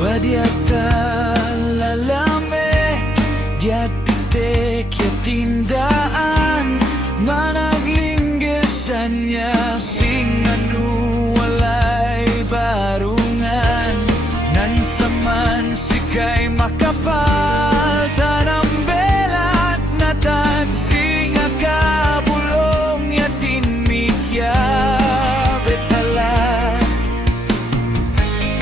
Wadiata lalame diat pitek ya tindaan managlingesannya singanu walay barungan nan saman sikay makapal tanam belat natan singa kabulong ya tinmikya betala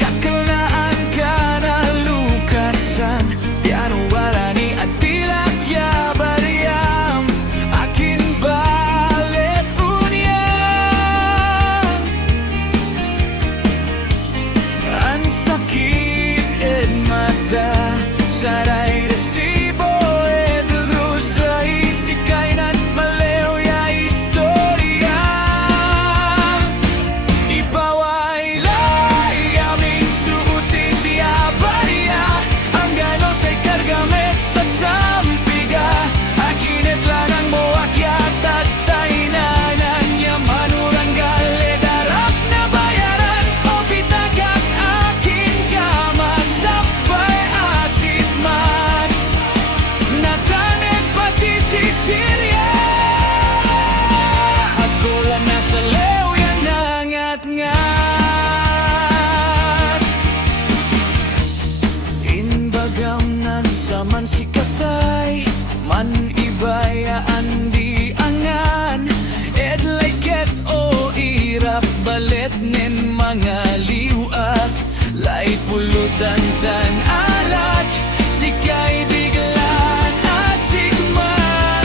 kakalaan ka na lukasan piano warani at tilak ya bariyam akin balet unyang ang sakit ed mata saray resibo ed rusay sikay nan maleo ya istorya ipaway lay aming suutin dia baria ang gano say kargamet sa sampiga akinet lanang moak yatat tainanan yaman urang gale darap na bayaran o pitagak akin kama sapay asit man natanek pati chichirya ako lang nasa leo yan nangat-ngat inbagam nan saman sikatay man ibayaan di angan ed like o irap balet nen mga liwat lay pulutan tan alat sikay biglan asigmat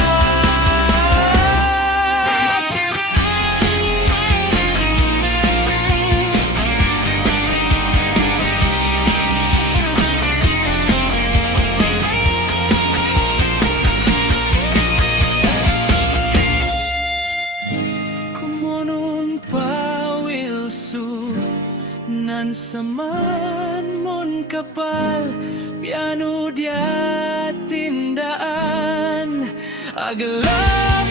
kumonon pa wilsu nan saman mon kapal piano dia tindaan aglam